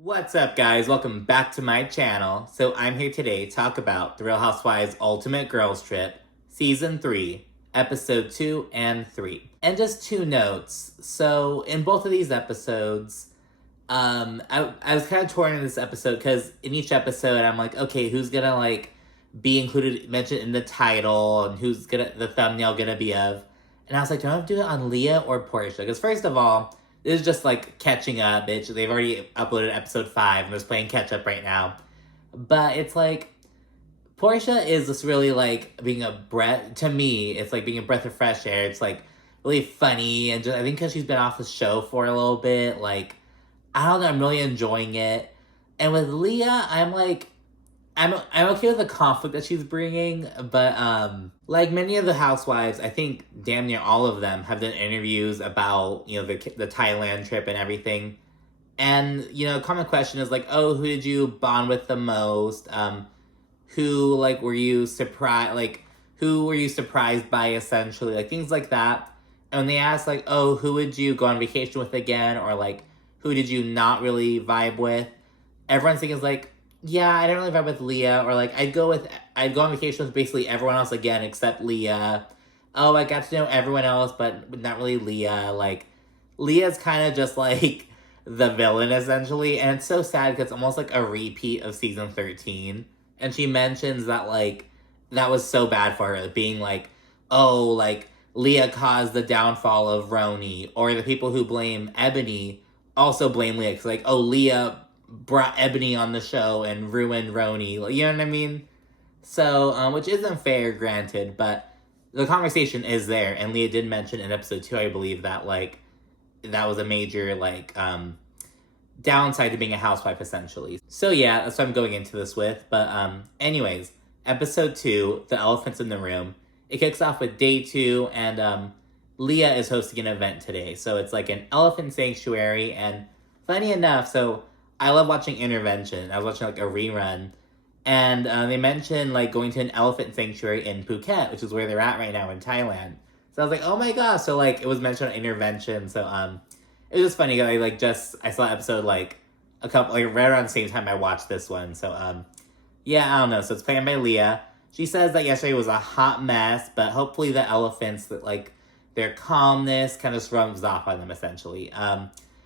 What's up, guys? Welcome back to my channel. So I'm here today to talk about The Real Housewives Ultimate Girls Trip, Season 3, Episode 2 and 3. And just two notes. So in both of these episodes, I was kind of torn in this episode because in each episode I'm like, okay, who's gonna be included, mentioned in the title, and who's the thumbnail gonna be of? And I was like, do I have to do it on Leah or Porsha? Because first of all, this is just catching up, bitch. They've already uploaded episode 5 and they're just playing catch up right now. But it's Porsha is just really being a breath, to me, it's like being a breath of fresh air. It's really funny, and just, I think because she's been off the show for a little bit, I don't know, I'm really enjoying it. And with Leah, I'm okay with the conflict that she's bringing, but like many of the housewives, I think damn near all of them have done interviews about the Thailand trip and everything. And common question is oh, who did you bond with the most? Who were you surprised? Who were you surprised by? Essentially, things like that. And when they ask oh, who would you go on vacation with again, or who did you not really vibe with? Everyone's thinking yeah, I don't really vibe with Leah, or I'd go on vacation with basically everyone else again except Leah. Oh, I got to know everyone else, but not really Leah. Leah's kind of just the villain essentially, and it's so sad because it's almost like a repeat of season 13. And she mentions that that was so bad for her, being oh, Leah caused the downfall of Roni, or the people who blame Ebony also blame Leah because oh, Leah brought Ebony on the show and ruined Roni. You know what I mean? So, which isn't fair, granted, but the conversation is there. And Leah did mention in episode 2, I believe, that that was a major downside to being a housewife, essentially. So yeah, that's what I'm going into this with. But anyways, episode 2, The Elephants in the Room. It kicks off with day 2, and Leah is hosting an event today. So it's an elephant sanctuary, and funny enough, so I love watching Intervention. I was watching a rerun, and they mentioned going to an elephant sanctuary in Phuket, which is where they're at right now in Thailand. So I was oh my gosh! So it was mentioned on Intervention. So it was just funny because I saw the episode a couple right around the same time I watched this one. So yeah, I don't know. So it's played by Leah. She says that yesterday was a hot mess, but hopefully the elephants, that their calmness kind of rubs off on them essentially.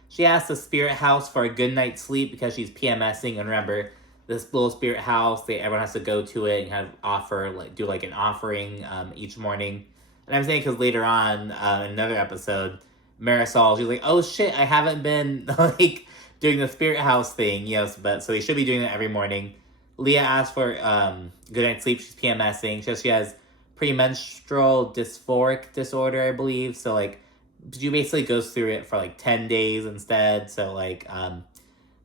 She asked the spirit house for a good night's sleep because she's PMSing. And remember, this little spirit house, everyone has to go to it and kind of offer, do an offering each morning. And I'm saying because later on, in another episode, Marisol, she's oh shit, I haven't been, doing the spirit house thing. But so they should be doing that every morning. Leah asked for good night's sleep. She's PMSing. She has premenstrual dysphoric disorder, I believe. So, she basically goes through it for 10 days instead. So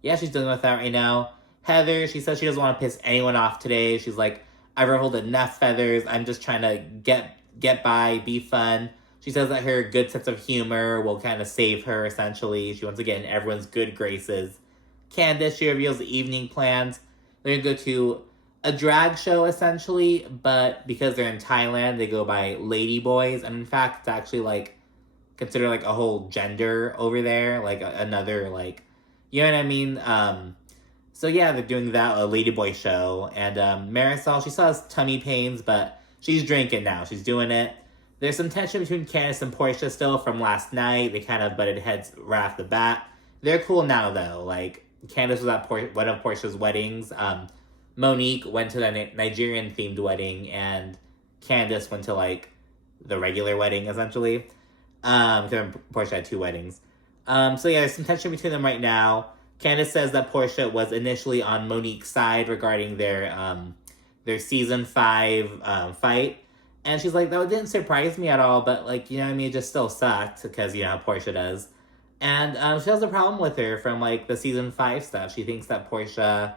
yeah, she's dealing with that right now. Heather, she says she doesn't want to piss anyone off today. She's I've ruffled enough feathers. I'm just trying to get by, be fun. She says that her good sense of humor will kind of save her essentially. She wants to get in everyone's good graces. Candace, she reveals the evening plans. They're gonna go to a drag show essentially, but because they're in Thailand, they go by lady boys, and in fact it's actually consider a whole gender over there, another you know what I mean? So yeah, they're doing that, a ladyboy show. And Marisol, she still has tummy pains, but she's drinking now. She's doing it. There's some tension between Candace and Porsha still from last night. They kind of butted heads right off the bat. They're cool now though. Candace was at one of Porsha's weddings. Monique went to the Nigerian themed wedding, and Candace went to the regular wedding essentially. Porsha had 2 weddings. So yeah, there's some tension between them right now. Candace says that Porsha was initially on Monique's side regarding their season 5 fight. And she's that didn't surprise me at all, but you know what I mean, it just still sucked because you know how Porsha does. And she has a problem with her from the season 5 stuff. She thinks that Porsha,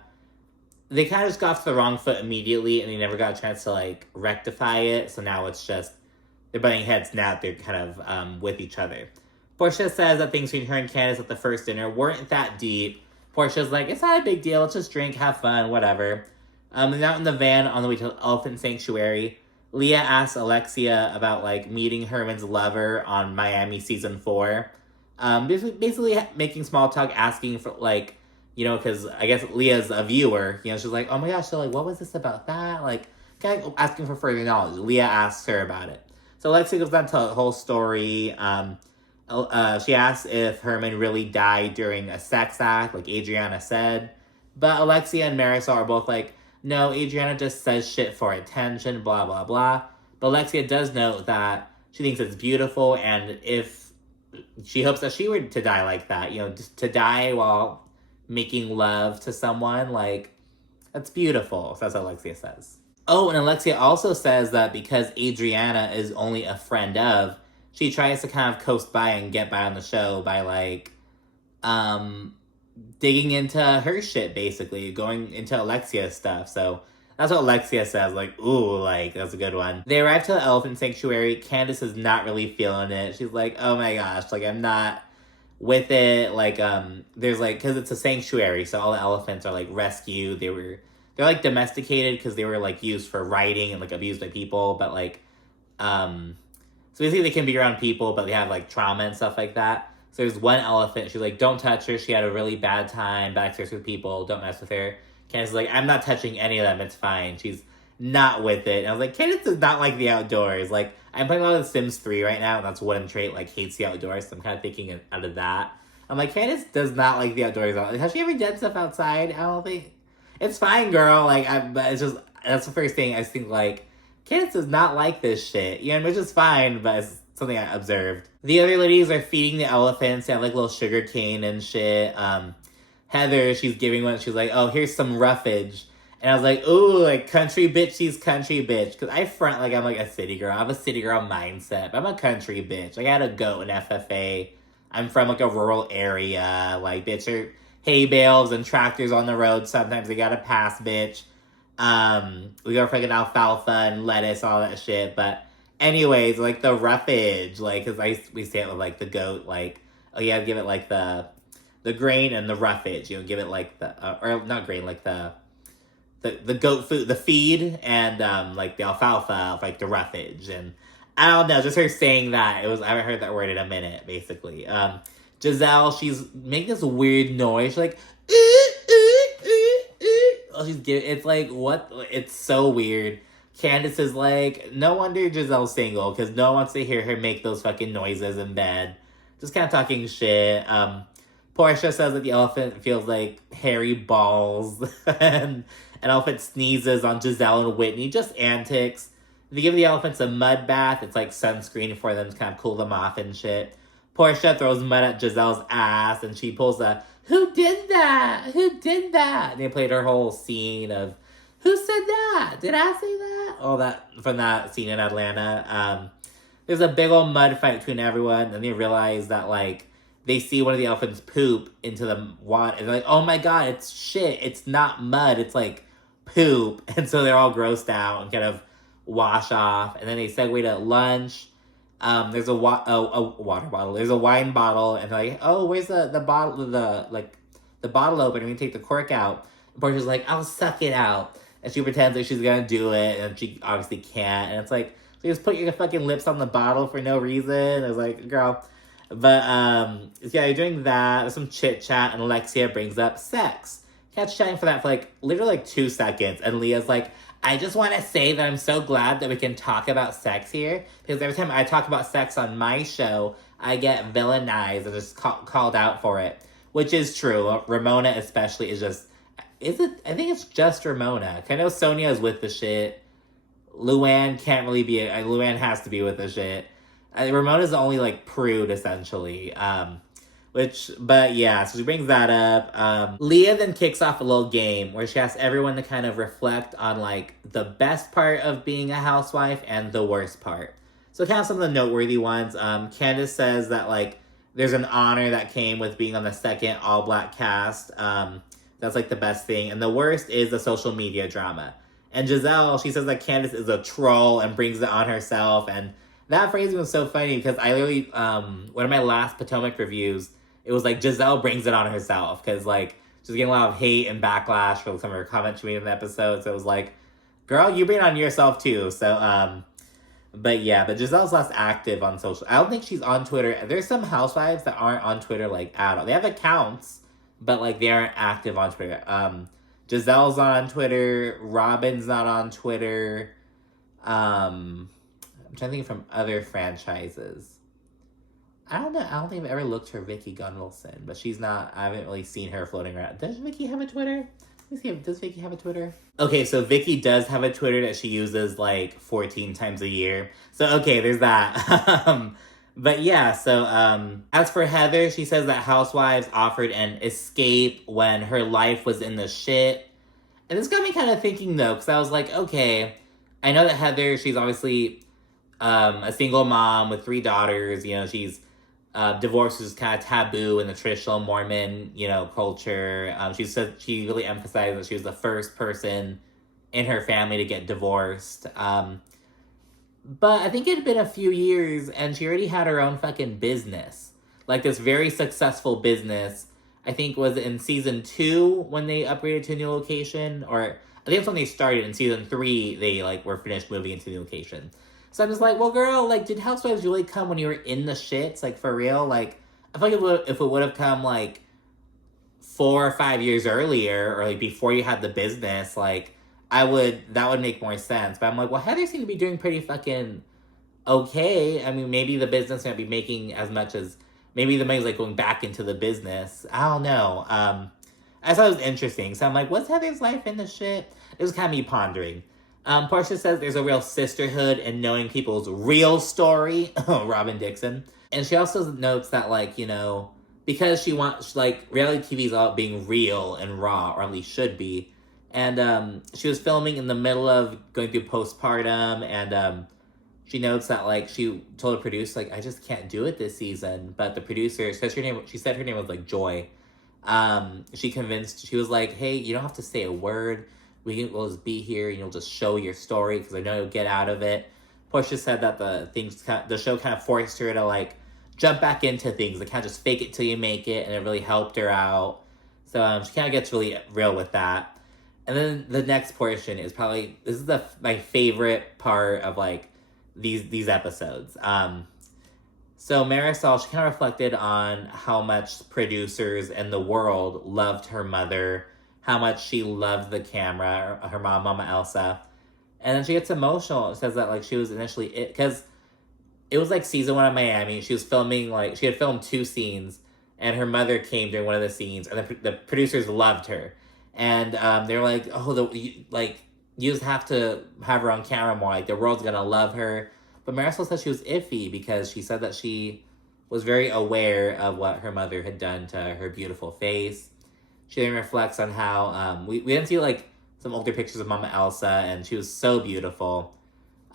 they kind of just got off the wrong foot immediately, and they never got a chance to rectify it. So now it's just they're butting heads now. They're kind of with each other. Porsha says that things between her and Candace at the first dinner weren't that deep. Porsha's it's not a big deal. Let's just drink, have fun, whatever. And out in the van on the way to the Elephant Sanctuary, Leah asks Alexia about meeting Herman's lover on Miami season 4. Basically making small talk, asking for you know, because I guess Leah's a viewer, you know, she's like, oh my gosh, so like, what was this about that? Like, kind of asking for further knowledge. Leah asks her about it. So Alexia goes down to the whole story. She asks if Herman really died during a sex act, like Adriana said. But Alexia and Marisol are both like, no, Adriana just says shit for attention, blah, blah, blah. But Alexia does note that she thinks it's beautiful, and if she hopes that she were to die like that, you know, just to die while making love to someone, like, that's beautiful. So that's what Alexia says. Oh, and Alexia also says that because Adriana is only a friend of, she tries to kind of coast by and get by on the show by, like, digging into her shit, basically, going into Alexia's stuff. So that's what Alexia says, like, ooh, like, that's a good one. They arrive to the elephant sanctuary. Candace is not really feeling it. She's like, oh my gosh, like, I'm not with it. Like, there's, like, because it's a sanctuary, so all the elephants are, like, rescued. They're, like, domesticated because they were, like, used for riding and, like, abused by people, but, like, so basically they can be around people, but they have, like, trauma and stuff like that. So there's one elephant, she's like, don't touch her, she had a really bad time, bad experience with people, don't mess with her. Candace is like, I'm not touching any of them, it's fine. She's not with it. And I was like, Candace does not like the outdoors. Like, I'm playing a lot of Sims 3 right now, and that's one trait, like, hates the outdoors, so I'm kind of thinking out of that. I'm like, Candace does not like the outdoors. Has she ever done stuff outside? I don't think... It's fine, girl, like, but it's just, that's the first thing I think, like, Candace does not like this shit, you know, which is fine, but it's something I observed. The other ladies are feeding the elephants. They have, like, little sugar cane and shit. Heather, she's giving one. She's like, oh, here's some roughage. And I was like, ooh, like, country bitch, she's country bitch. Because I front like I'm, like, a city girl. I have a city girl mindset. But I'm a country bitch. Like, I had a goat in FFA. I'm from, like, a rural area. Like, bitch, are hay bales and tractors on the road. Sometimes they gotta pass, bitch. We go for, like, an alfalfa and lettuce, all that shit. But anyways, like, the roughage, like, because we say it with, like, the goat, like, oh, yeah, give it, like, the grain and the roughage, you know, give it, like, the, or not grain, like, the goat food, the feed, and, like, the alfalfa, like, the roughage, and I don't know, just her saying that, I haven't heard that word in a minute, basically. Giselle, she's making this weird noise, she's like, it's like, what, it's so weird. Candace is like, no wonder Giselle's single, because no one wants to hear her make those fucking noises in bed. Just kind of talking shit. Porsha says that the elephant feels like hairy balls, and an elephant sneezes on Giselle and Whitney, just antics. They give the elephants a mud bath, it's like sunscreen for them to kind of cool them off and shit. Porsha throws mud at Giselle's ass, and she pulls a, who did that? Who did that? And they played her whole scene of, who said that? Did I say that? All that from that scene in Atlanta. There's a big old mud fight between everyone, and they realize that, like, they see one of the elephants poop into the water, and they're like, oh my god, it's shit. It's not mud, it's like poop. And so they're all grossed out and kind of wash off, and then they segue to lunch. There's a water bottle. There's a wine bottle, and they're like, oh, where's the bottle, the bottle opener? We take the cork out. And Portia's like, I'll suck it out. And she pretends like she's gonna do it, and she obviously can't. And it's like, so you just put your fucking lips on the bottle for no reason. I was like, girl. But, yeah, you're doing that. There's some chit-chat, and Alexia brings up sex. Cat's chatting for that for, like, literally, like, 2 seconds. And Leah's like, I just want to say that I'm so glad that we can talk about sex here. Because every time I talk about sex on my show, I get villainized and just called out for it. Which is true. Ramona especially is just... I think it's just Ramona. I know Sonia is with the shit. Luann can't really be... Luann has to be with the shit. Ramona's the only, like, prude, essentially. But yeah, so she brings that up. Leah then kicks off a little game where she asks everyone to kind of reflect on, like, the best part of being a housewife and the worst part. So kind of some of the noteworthy ones. Candace says that, like, there's an honor that came with being on the second all-black cast. That's, like, the best thing. And the worst is the social media drama. And Giselle, she says that Candace is a troll and brings it on herself, and that phrasing was so funny because I literally, one of my last Potomac reviews, it was like Giselle brings it on herself because, like, she's getting a lot of hate and backlash for some of her comments she made in the episode. So it was like, girl, you bring it on yourself too. So, but yeah, but Giselle's less active on social. I don't think she's on Twitter. There's some housewives that aren't on Twitter, like, at all. They have accounts, but like they aren't active on Twitter. Giselle's not on Twitter. Robin's not on Twitter. I'm trying to think from other franchises. I don't know. I don't think I've ever looked for Vicky Gunvalson, but she's not. I haven't really seen her floating around. Does Vicky have a Twitter? Let me see. Does Vicky have a Twitter? Okay, so Vicky does have a Twitter that she uses like 14 times a year. So okay, there's that. But yeah, so as for Heather, she says that Housewives offered an escape when her life was in the shit. And this got me kind of thinking though, because I was like, okay, I know that Heather, she's obviously a single mom with 3 daughters. You know, she's divorce is kind of taboo in the traditional Mormon, culture. She said she really emphasized that she was the first person in her family to get divorced. But I think it had been a few years and she already had her own fucking business. Like this very successful business. I think was in season 2 when they upgraded to a new location. Or I think it's when they started. In season 3, they were finished moving into a new location. So I'm just like, well, girl, did Housewives really come when you were in the shits? For real? I feel like if it would have come, 4 or 5 years earlier, or, before you had the business, that would make more sense. But I'm like, well, Heather seemed to be doing pretty fucking okay. I mean, maybe the business might be making as much as, maybe the money's, going back into the business. I don't know. I thought it was interesting. So I'm like, what's Heather's life in the shit? It was kind of me pondering. Porsha says there's a real sisterhood in knowing people's real story. Robin Dixon. And she also notes that, because she wants, reality TV is all about being real and raw, or at least should be. And she was filming in the middle of going through postpartum, and she notes that, she told a producer, I just can't do it this season. But the producer, she said her name was, Joy. She was like, hey, you don't have to say a word. We'll just be here and you'll just show your story because I know you'll get out of it. Porsha said that the show kind of forced her to jump back into things. Kind of just fake it till you make it, and it really helped her out. So she kind of gets really real with that. And then the next portion is probably, this is my favorite part of these episodes. So Marisol, she kind of reflected on how much producers in the world loved her mother, how much she loved the camera, her mom, Mama Elsa. And then she gets emotional. It says that she was initially, because it was season 1 of Miami. She was filming, she had filmed 2 scenes, and her mother came during one of the scenes, and the producers loved her. And they were like, oh, you just have to have her on camera more. The world's gonna love her. But Marisol said she was iffy because she said that she was very aware of what her mother had done to her beautiful face. She then reflects on how we didn't see some older pictures of Mama Elsa, and she was so beautiful.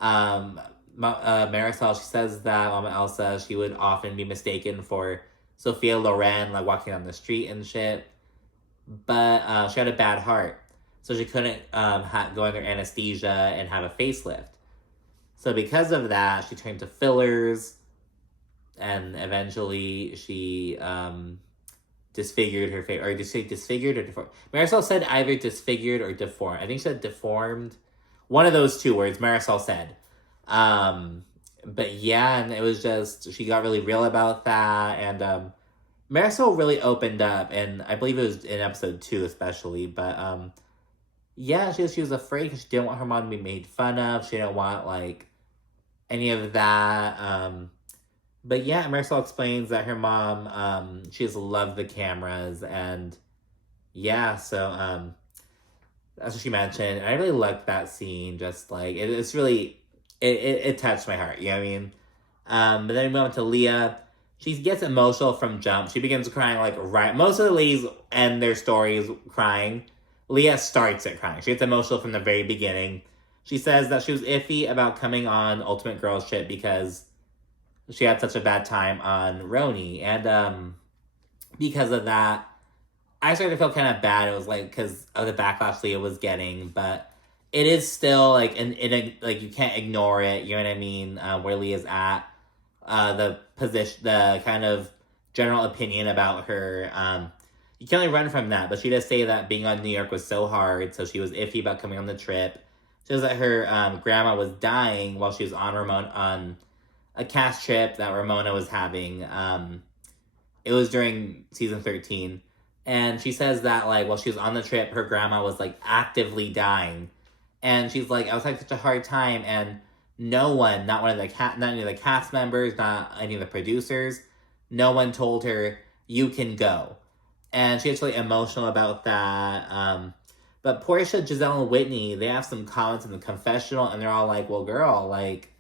Marisol, she says that Mama Elsa, she would often be mistaken for Sophia Loren, walking down the street and shit. But she had a bad heart, so she couldn't go under anesthesia and have a facelift. So because of that, she turned to fillers, and eventually she disfigured her face. Or did she say disfigured or deformed? Marisol said either disfigured or deformed. I think she said deformed. One of those 2 words, Marisol said. But yeah, and it was just, she got really real about that, and Marisol really opened up, and I believe it was in episode 2 especially, but yeah, she was afraid because she didn't want her mom to be made fun of. She didn't want any of that. But yeah, Marisol explains that her mom, she just loved the cameras, and yeah, so that's what she mentioned. And I really liked that scene. Just it's really, it touched my heart. You know what I mean? But then we move on to Leah. She gets emotional from jump. She begins crying right. Most of the ladies end their stories crying. Leah starts it crying. She gets emotional from the very beginning. She says that she was iffy about coming on Ultimate Girls Trip because she had such a bad time on Roni. And because of that, I started to feel kind of bad. It was because of the backlash Leah was getting. But it is still you can't ignore it. You know what I mean? Where Leah's at. The position, the kind of general opinion about her. You can't really run from that, but she does say that being on New York was so hard, so she was iffy about coming on the trip. She says that her grandma was dying while she was on a cast trip that Ramona was having. It was during season 13. And she says that, like, while she was on the trip, her grandma was, like, actively dying. And she's like, I was having such a hard time, and no one, not any of the cast members, not any of the producers, no one told her, you can go. And she gets really emotional about that. But Porsha, Giselle, and Whitney, they have some comments in the confessional, and they're all like, well, girl, like,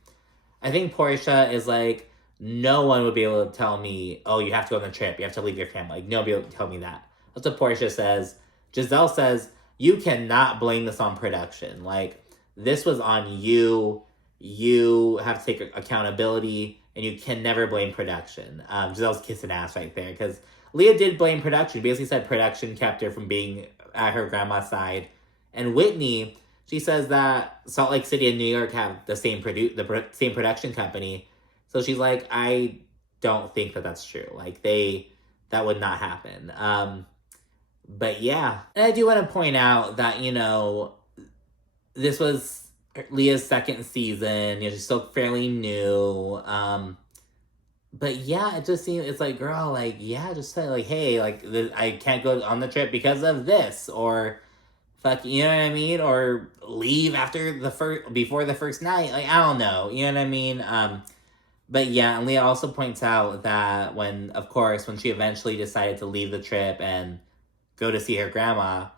I think Porsha is like, no one would be able to tell me, oh, you have to go on the trip, you have to leave your family. Like, nobody will tell me that. That's what Porsha says. Giselle says, you cannot blame this on production. Like, this was on you. You have to take accountability, and you can never blame production. Giselle's kissing ass right there, because Leah did blame production. Basically said production kept her from being at her grandma's side. And Whitney, she says that Salt Lake City and New York have the same same production company. So she's like, I don't think that that's true. Like, that would not happen. But yeah. And I do want to point out that, you know, this was Leah's second season. You know, she's still fairly new. But yeah, it just seems, it's like, girl, like, yeah, just say, like, hey, like, I can't go on the trip because of this, or, fuck, you know what I mean? Or leave before the first night. Like, I don't know, you know what I mean? But yeah, and Leah also points out that when she eventually decided to leave the trip and go to see her grandma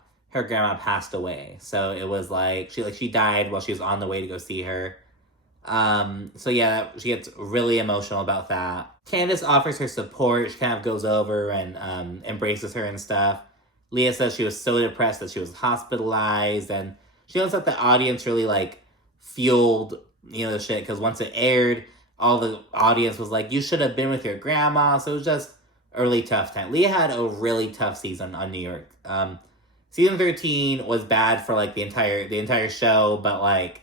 passed away. So it was like, she died while she was on the way to go see her. So yeah, she gets really emotional about that. Candace offers her support. She kind of goes over and embraces her and stuff. Leah says she was so depressed that she was hospitalized, and she knows that the audience really, like, fueled, you know, the shit, because once it aired, all the audience was like, you should have been with your grandma. So it was just a really tough time. Leah had a really tough season on New York. Season 13 was bad for, like, the entire show, but, like,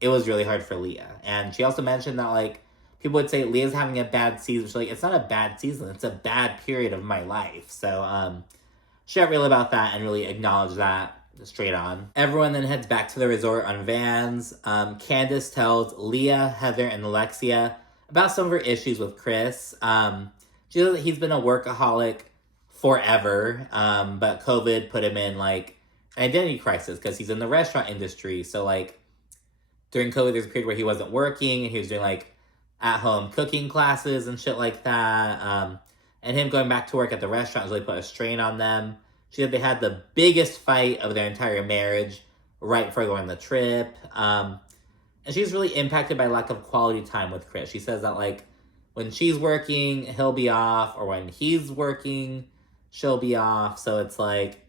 it was really hard for Leah. And she also mentioned that, like, people would say Leah's having a bad season. She's like, it's not a bad season. It's a bad period of my life. So, she got real about that and really acknowledged that straight on. Everyone then heads back to the resort on vans. Candace tells Leah, Heather, and Alexia about some of her issues with Chris. She knows that he's been a workaholic forever, but COVID put him in, like, an identity crisis because he's in the restaurant industry. So, like, during COVID, there's a period where he wasn't working, and he was doing, like, at-home cooking classes and shit like that. And him going back to work at the restaurant really put a strain on them. She said they had the biggest fight of their entire marriage right before going on the trip. And she's really impacted by lack of quality time with Chris. She says that, like, when she's working, he'll be off, or when he's working, she'll be off. So it's like,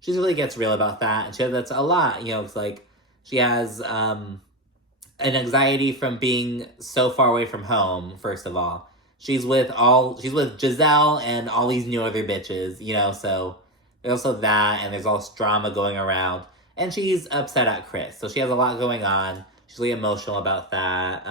she really gets real about that. And she said that's a lot. You know, it's like, she has an anxiety from being so far away from home, first of all. She's with Giselle and all these new other bitches, you know, so there's also that, and there's all this drama going around. And she's upset at Chris, so she has a lot going on. She's really emotional about that.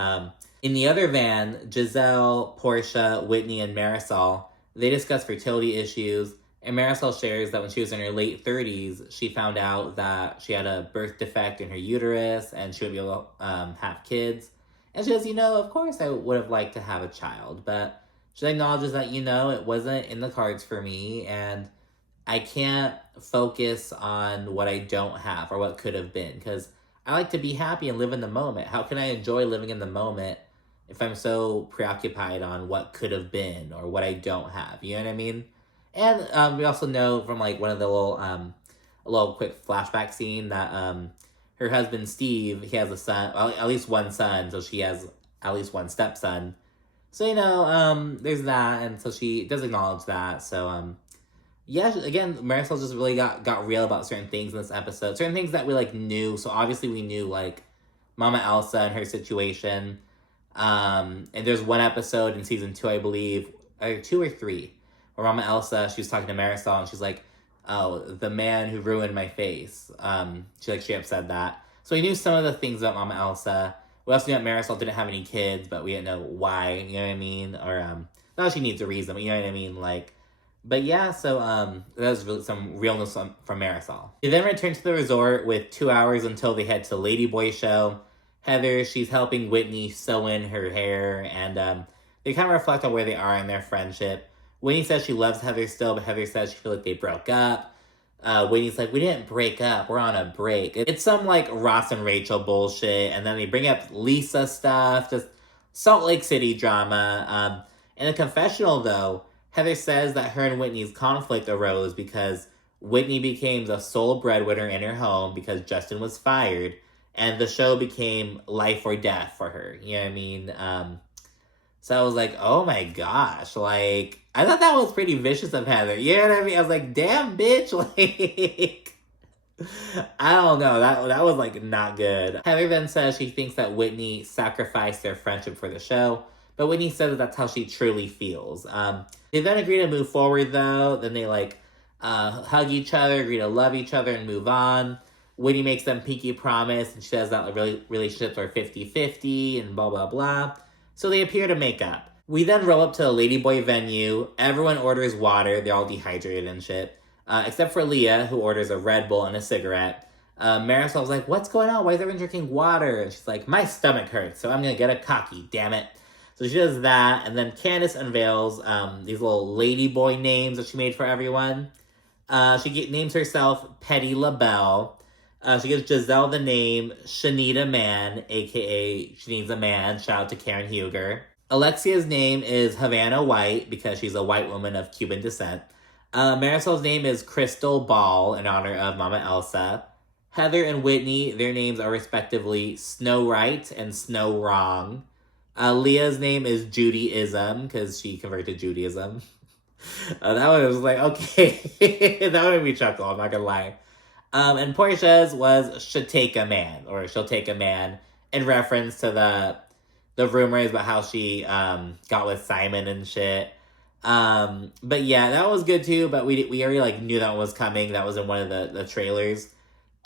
In the other van, Giselle, Porsha, Whitney, and Marisol, they discuss fertility issues, and Marisol shares that when she was in her late 30s, she found out that she had a birth defect in her uterus, and she would be able to have kids. And she says, you know, of course I would have liked to have a child, but she acknowledges that, you know, it wasn't in the cards for me, and I can't focus on what I don't have or what could have been, because I like to be happy and live in the moment. How can I enjoy living in the moment if I'm so preoccupied on what could have been or what I don't have? You know what I mean? And we also know from, like, one of the a little quick flashback scene that her husband, Steve, he has a son, well, at least one son, so she has at least one stepson. So, you know, there's that, and so she does acknowledge that. So, yeah, again, Marisol just really got real about certain things in this episode. Certain things that we, like, knew. So, obviously, we knew, like, Mama Elsa and her situation. And there's one episode in season 2, I believe, or 2 or 3, where Mama Elsa, she was talking to Marisol, and she's like, oh, the man who ruined my face. She straight up said that. So we knew some of the things about Mama Elsa. We also knew that Marisol didn't have any kids, but we didn't know why, you know what I mean? Or, not that she needs a reason, but you know what I mean? Like, but yeah, so, that was really some realness from Marisol. They then return to the resort with 2 hours until they head to Ladyboy show. Heather, she's helping Whitney sew in her hair, and, they kind of reflect on where they are in their friendship. Whitney says she loves Heather still, but Heather says she feels like they broke up. Whitney's like, we didn't break up, we're on a break. It's some like Ross and Rachel bullshit, and then they bring up Lisa stuff, just Salt Lake City drama. In a confessional though, Heather says that her and Whitney's conflict arose because Whitney became the sole breadwinner in her home because Justin was fired, and the show became life or death for her. You know what I mean? So I was like, oh my gosh, like, I thought that was pretty vicious of Heather. You know what I mean? I was like, damn, bitch, like, I don't know, that was, like, not good. Heather then says she thinks that Whitney sacrificed their friendship for the show, but Whitney says that that's how she truly feels. They then agree to move forward, though. Then they, like, hug each other, agree to love each other, and move on. Whitney makes them pinky promise, and she says that relationships are 50-50, and blah, blah, blah. So they appear to make up. We then roll up to a Ladyboy venue. Everyone orders water. They're all dehydrated and shit. Except for Leah, who orders a Red Bull and a cigarette. Marisol's like, what's going on? Why is everyone drinking water? And she's like, my stomach hurts, so I'm going to get a cocky, damn it. So she does that, and then Candace unveils these little Ladyboy names that she made for everyone. She names herself Petty LaBelle. She gives Giselle the name Shanita Man, aka She Needs a Man. Shout out to Karen Huger. Alexia's name is Havana White because she's a white woman of Cuban descent. Marisol's name is Crystal Ball in honor of Mama Elsa. Heather and Whitney, their names are respectively Snow Right and Snow Wrong. Leah's name is Judaism because she converted to Judaism. That one was like, okay. That one made me chuckle, I'm not gonna lie. And Porsha's was Should Take a Man, or She'll Take a Man, in reference to the rumors about how she got with Simon and shit. But yeah, that was good too, but we already like knew that was coming. That was in one of the trailers.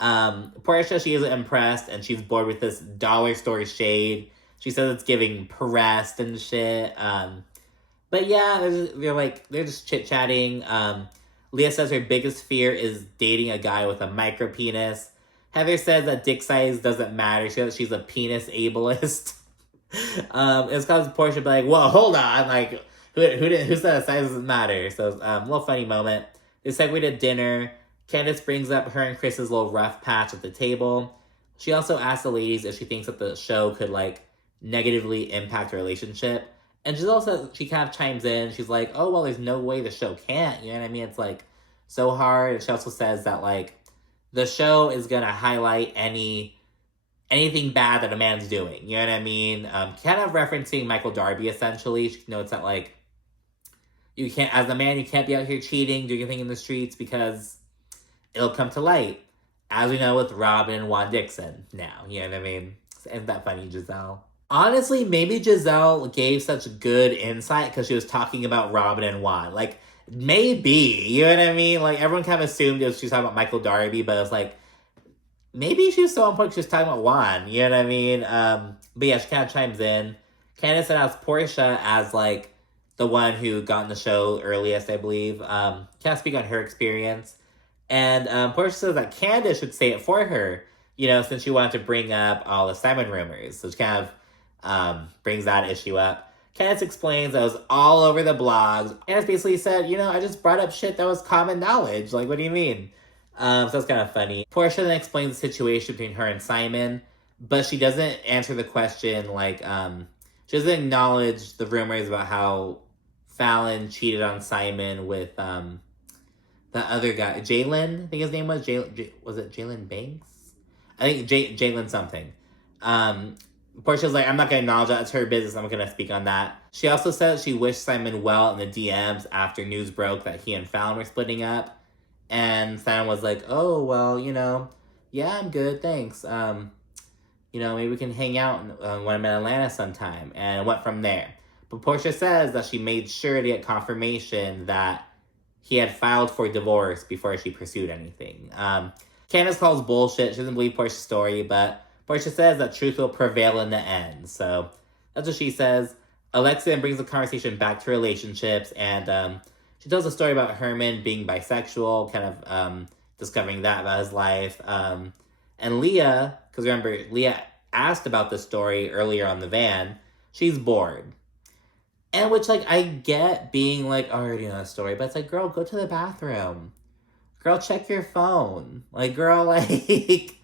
Porsha, she isn't impressed, and she's bored with this dollar store shade. She says it's giving pressed and shit. But yeah, they're just chit-chatting. Leah says her biggest fear is dating a guy with a micro penis. Heather says that dick size doesn't matter. She says she's a penis ableist. It's cause Porsha be like, whoa, hold on, like who said size doesn't matter? So a little funny moment. They segue to dinner. Candace brings up her and Chris's little rough patch at the table. She also asks the ladies if she thinks that the show could like negatively impact her relationship. And she kind of chimes in. She's like, oh, well, there's no way the show can't. You know what I mean? It's, like, so hard. And she also says that, like, the show is going to highlight anything bad that a man's doing. You know what I mean? Kind of referencing Michael Darby, essentially. She notes that, like, you can't, as a man, you can't be out here cheating, doing anything in the streets because it'll come to light. As we know with Robin and Juan Dixon now. You know what I mean? Isn't that funny, Giselle? Honestly, maybe Giselle gave such good insight because she was talking about Robin and Juan. Like, maybe, you know what I mean? Like, everyone kind of assumed she was talking about Michael Darby, but it was like, maybe she was so on point she was talking about Juan, you know what I mean? But yeah, she kind of chimes in. Candace announced Porsha as, like, the one who got in the show earliest, I believe. Can't speak on her experience. And Porsha says that Candace should say it for her, you know, since she wanted to bring up all the Simon rumors. So she kind of brings that issue up. Candace explains that it was all over the blogs. Candace basically said, you know, I just brought up shit that was common knowledge. Like, what do you mean? So it's kind of funny. Porsha then explains the situation between her and Simon, but she doesn't answer the question, like, she doesn't acknowledge the rumors about how Fallon cheated on Simon with, the other guy, Jalen, I think his name was, was it Jalen Banks? I think Jalen something. Portia's like, I'm not going to acknowledge that. It's her business. I'm not going to speak on that. She also says she wished Simon well in the DMs after news broke that he and Fallon were splitting up. And Simon was like, oh, well, you know, yeah, I'm good, thanks. You know, maybe we can hang out when I'm in Atlanta sometime. And it went from there. But Porsha says that she made sure to get confirmation that he had filed for divorce before she pursued anything. Candace calls bullshit. She doesn't believe Porsha's story, but Porsha says that truth will prevail in the end. So that's what she says. Alexia brings the conversation back to relationships, and she tells a story about Herman being bisexual, kind of discovering that about his life. And Leah, because remember, Leah asked about this story earlier on the van, she's bored. And which, like, I get being like, oh, I already know the story, but it's like, girl, go to the bathroom. Girl, check your phone. Like, girl, like,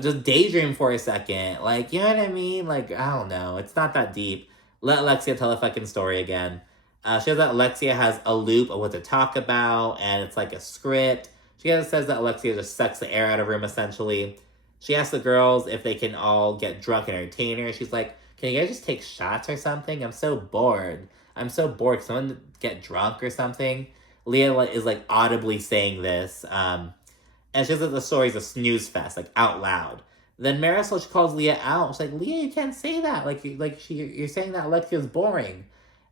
just daydream for a second. Like, you know what I mean? Like, I don't know. It's not that deep. Let Alexia tell the fucking story again. She says that Alexia has a loop of what to talk about, and it's like a script. She says that Alexia just sucks the air out of the room, essentially. She asks the girls if they can all get drunk and entertain her. She's like, can you guys just take shots or something? I'm so bored. I'm so bored. Can someone get drunk or something? Leah is like audibly saying this. And she says that the story's a snooze fest, like out loud. Then Marisol, she calls Leah out. She's like, Leah, you can't say that. You're saying that Alexia's boring.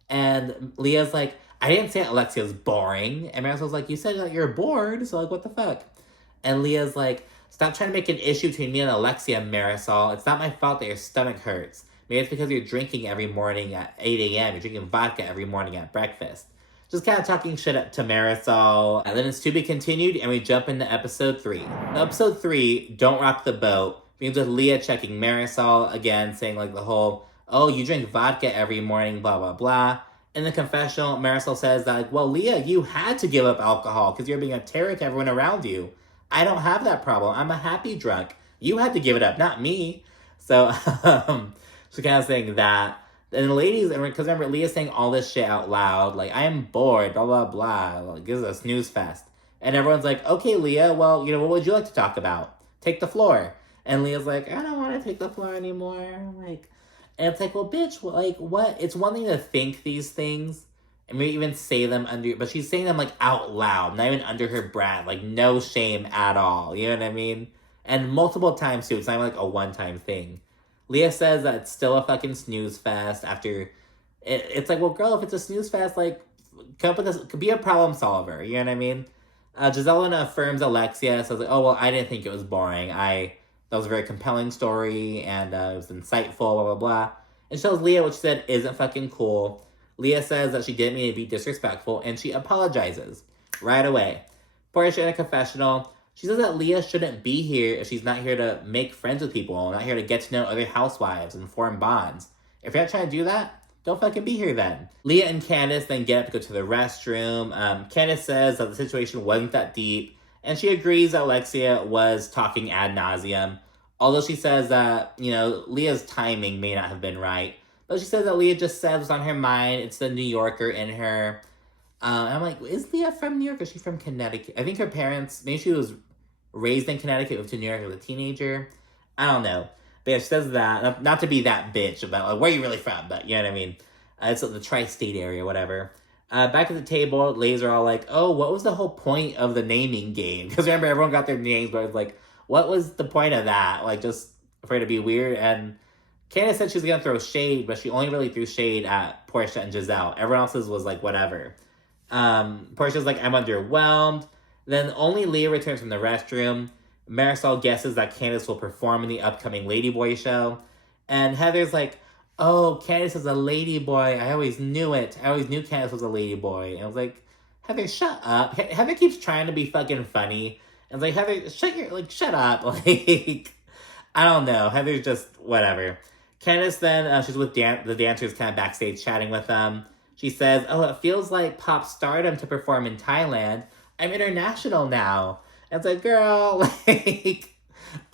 And Leah's like, I didn't say Alexia's boring. And Marisol's like, you said that you're bored, so like, what the fuck? And Leah's like, stop trying to make an issue between me and Alexia, Marisol. It's not my fault that your stomach hurts. Maybe it's because you're drinking every morning at 8 a.m. You're drinking vodka every morning at breakfast. Just kind of talking shit up to Marisol. And then it's to be continued, and we jump into episode 3. Episode 3, Don't Rock the Boat, begins with Leah checking Marisol again, saying like the whole, oh, you drink vodka every morning, blah, blah, blah. In the confessional, Marisol says that, like, well, Leah, you had to give up alcohol because you're being a terror to everyone around you. I don't have that problem. I'm a happy drunk. You had to give it up, not me. So, she's kind of saying that. And the ladies, because remember, Leah's saying all this shit out loud, like, I am bored, blah, blah, blah. Like, this is a snooze fest. And everyone's like, okay, Leah, well, what would you like to talk about? Take the floor. And Leah's like, I don't want to take the floor anymore. Like, and it's like, well, bitch, like, what? It's one thing to think these things, and maybe even say them but she's saying them, like, out loud, not even under her breath, like, no shame at all, you know what I mean? And multiple times, too, it's not even, like, a one-time thing. Leah says that it's still a fucking snooze fest after, it's like, well, girl, if it's a snooze fest, like, come up with this, be a problem solver, you know what I mean? Giselle affirms Alexia, says, like, oh, well, I didn't think it was boring, that was a very compelling story, and it was insightful, blah, blah, blah. And she tells Leah what she said isn't fucking cool. Leah says that she didn't mean to be disrespectful, and she apologizes right away. Porsha in a confessional, she says that Leah shouldn't be here if she's not here to make friends with people, not here to get to know other housewives and form bonds. If you're not trying to do that, don't fucking be here then. Leah and Candace then get up to go to the restroom. Candace says that the situation wasn't that deep, and she agrees that Alexia was talking ad nauseum. Although she says that, Leah's timing may not have been right. But she says that Leah just said what's on her mind. It's the New Yorker in her. And I'm like, is Leah from New York or is she from Connecticut? I think her parents, maybe she was raised in Connecticut, moved to New York as a teenager. I don't know. But yeah, she says that. Not to be that bitch about, like, where are you really from? But you know what I mean? It's the tri-state area, whatever. Back at the table, ladies are all like, oh, what was the whole point of the naming game? Because remember, everyone got their names, but it's like, what was the point of that? Like, just for it to be weird? And Candace said she was going to throw shade, but she only really threw shade at Porsha and Giselle. Everyone else's was like, whatever. Portia's like, I'm underwhelmed. Then only Leah returns from the restroom. Marisol guesses that Candace will perform in the upcoming Ladyboy show. And Heather's like, oh, Candace is a ladyboy. I always knew it. I always knew Candace was a ladyboy. And I was like, Heather, shut up. Heather keeps trying to be fucking funny. And it's like, Heather, shut up. Like, I don't know. Heather's just whatever. Candace then, she's with the dancers kind of backstage chatting with them. She says, oh, it feels like pop stardom to perform in Thailand. I'm international now. And it's like, girl, like,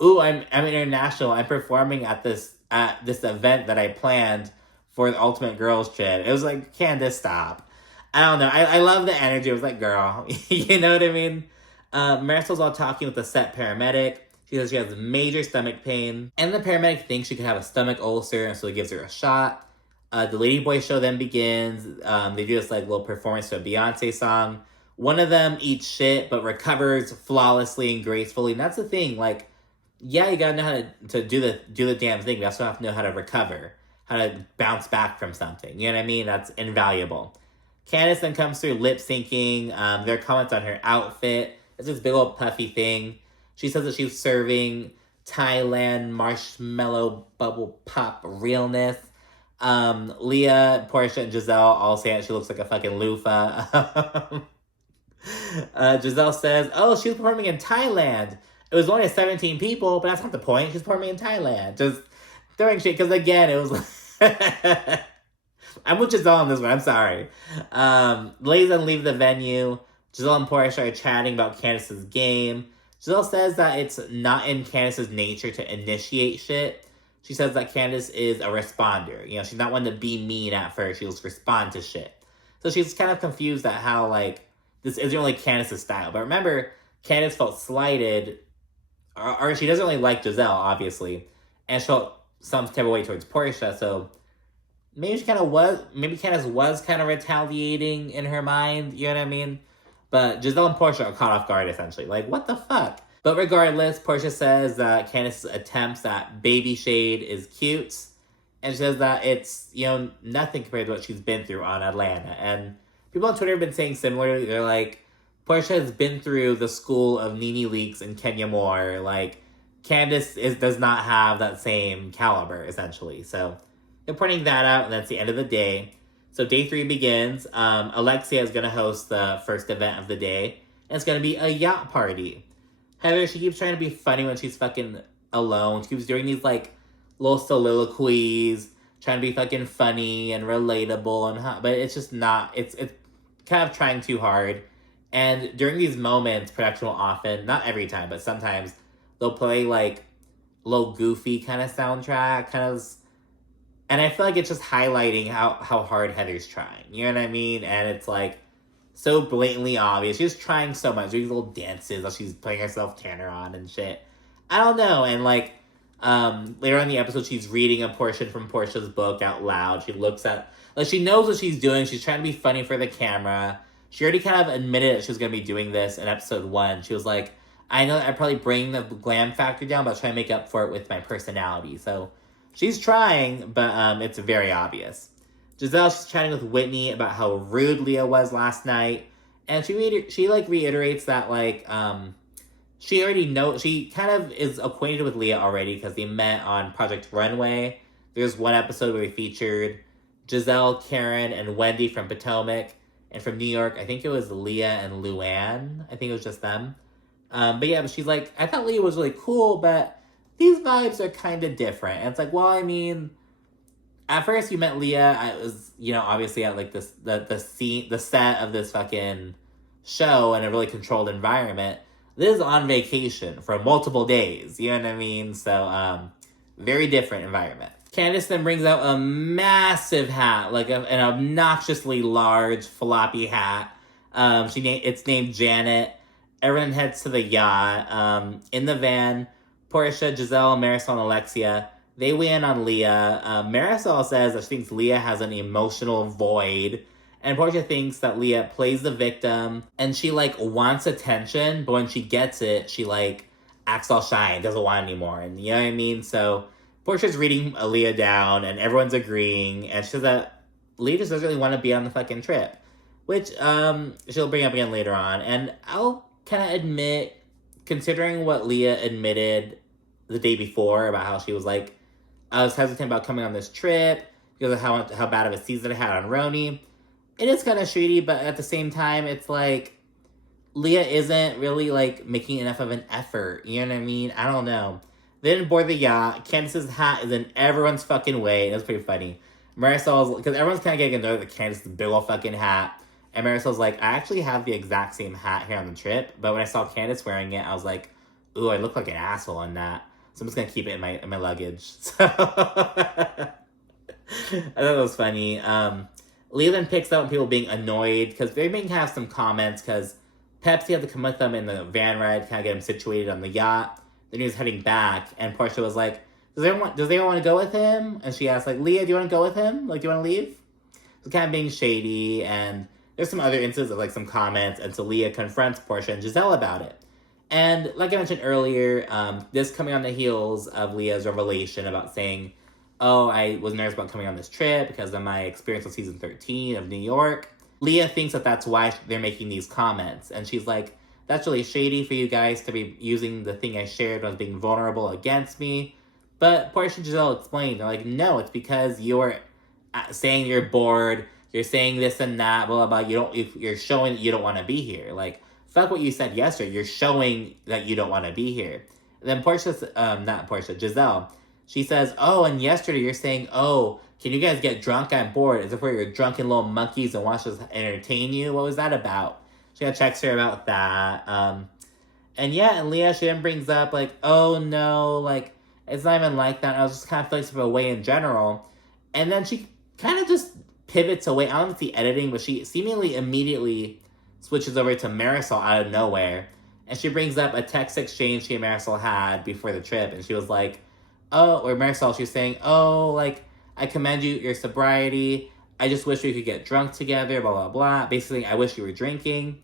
ooh, I'm international. I'm performing at this event that I planned for the Ultimate Girls Trip. It was like, Candace, stop. I don't know. I love the energy. It was like, girl, you know what I mean? Marisol's all talking with the set paramedic. She says she has major stomach pain. And the paramedic thinks she could have a stomach ulcer, and so he gives her a shot. The Ladyboy show then begins. They do this like little performance to a Beyonce song. One of them eats shit, but recovers flawlessly and gracefully. And that's the thing, like, yeah, you gotta know how to do the damn thing. We also have to know how to recover, how to bounce back from something. You know what I mean? That's invaluable. Candace then comes through lip syncing. Their comments on her outfit. It's this big old puffy thing. She says that she's serving Thailand marshmallow bubble pop realness. Leah, Porsha, and Giselle all say that she looks like a fucking loofah. Giselle says, oh, she was performing in Thailand. It was only 17 people, but that's not the point. She's performing in Thailand. Just throwing shit, because again, it was I'm with Giselle on this one. I'm sorry. Leah's then leave the venue. Giselle and Porsha are chatting about Candace's game. Giselle says that it's not in Candace's nature to initiate shit. She says that Candace is a responder. You know, she's not one to be mean at first. She'll just respond to shit. So she's kind of confused at how, like, this isn't really Candace's style. But remember, Candace felt slighted, or she doesn't really like Giselle, obviously. And she felt some type of way towards Porsha, so maybe Candace was kind of retaliating in her mind, you know what I mean? But Giselle and Porsha are caught off guard, essentially. Like, what the fuck? But regardless, Porsha says that Candace's attempts at baby shade is cute. And she says that it's, you know, nothing compared to what she's been through on Atlanta. And people on Twitter have been saying similarly. They're like, Porsha has been through the school of Nene Leakes and Kenya Moore. Like, Candace does not have that same caliber, essentially. So they're pointing that out, and that's the end of the day. So day 3 begins. Alexia is going to host the first event of the day, and it's going to be a yacht party. Heather, she keeps trying to be funny when she's fucking alone. She keeps doing these, like, little soliloquies, trying to be fucking funny and relatable, but it's just not, it's kind of trying too hard. And during these moments, production will often, not every time, but sometimes, they'll play, like, a little goofy kind of soundtrack, and I feel like it's just highlighting how hard Heather's trying. You know what I mean? And it's, like, so blatantly obvious. She's trying so much. These little dances while she's putting herself tanner on and shit. I don't know. And, like, later on in the episode, she's reading a portion from Porsha's book out loud. She looks at, like, she knows what she's doing. She's trying to be funny for the camera. She already kind of admitted that she was going to be doing this in episode 1. She was like, I know that I probably bring the glam factor down, but I'll try to make up for it with my personality. So she's trying, but it's very obvious. Giselle, she's chatting with Whitney about how rude Leah was last night. And she reiterates that, like, she already knows, she kind of is acquainted with Leah already because they met on Project Runway. There's one episode where we featured Giselle, Karen, and Wendy from Potomac. And from New York, I think it was Leah and Luann. I think it was just them. But she's like, I thought Leah was really cool, but these vibes are kind of different. And it's like, well, I mean, at first you met Leah, I was, you know, obviously at, like, the set of this fucking show in a really controlled environment. This is on vacation for multiple days, you know what I mean? So, very different environment. Candace then brings out a massive hat, like an obnoxiously large floppy hat. It's named Janet. Everyone heads to the yacht. In the van, Porsha, Giselle, Marisol, and Alexia, they weigh in on Leah. Marisol says that she thinks Leah has an emotional void. And Porsha thinks that Leah plays the victim. And she, like, wants attention, but when she gets it, she, like, acts all shy and doesn't want it anymore. And you know what I mean? So Porsha's reading Leah down, and everyone's agreeing. And she says that Leah just doesn't really want to be on the fucking trip. Which she'll bring up again later on. And I'll kind of admit, considering what Leah admitted the day before about how she was like, I was hesitant about coming on this trip because of how bad of a season I had on Roni. It is kind of shady, but at the same time, it's like, Leah isn't really, like, making enough of an effort. You know what I mean? I don't know. They didn't board the yacht. Candace's hat is in everyone's fucking way. It was pretty funny. Marisol's, because everyone's kind of getting annoyed with Candace's big old fucking hat. And Marisol's like, I actually have the exact same hat here on the trip. But when I saw Candace wearing it, I was like, ooh, I look like an asshole in that. So I'm just going to keep it in my luggage. So I thought it was funny. Leah then picks up on people being annoyed because they may have some comments because Pepsi had to come with them in the van ride, kind of get him situated on the yacht. Then he was heading back, and Porsha was like, does anyone want to go with him? And she asked, like, Leah, do you want to go with him? Like, do you want to leave? So kind of being shady, and there's some other instances of, like, some comments, and so Leah confronts Porsha and Giselle about it. And like I mentioned earlier, this coming on the heels of Leah's revelation about saying, oh, I was nervous about coming on this trip because of my experience with season 13 of New York. Leah thinks that that's why they're making these comments. And she's like, that's really shady for you guys to be using the thing I shared when I was being vulnerable against me. But Porsha and Giselle explained, they're like, no, it's because you're saying you're bored, you're saying this and that, blah, blah, blah. You're showing that you don't want to be here. Like, fuck what you said yesterday. You're showing that you don't want to be here. And then Giselle, She says, oh, and yesterday you're saying, oh, can you guys get drunk on board? As if we're your drunken little monkeys and watch us entertain you? What was that about? She kind of checks her about that. And yeah, and Leah, she then brings up, like, oh no, like, it's not even like that. I was just kind of feeling some away in general. And then she kind of just pivots away. I don't know if it's the editing, but she seemingly immediately switches over to Marisol out of nowhere. And she brings up a text exchange she and Marisol had before the trip. And she was like, oh, or Marisol, she was saying, oh, like, I commend your sobriety. I just wish we could get drunk together, blah, blah, blah. Basically, I wish you were drinking.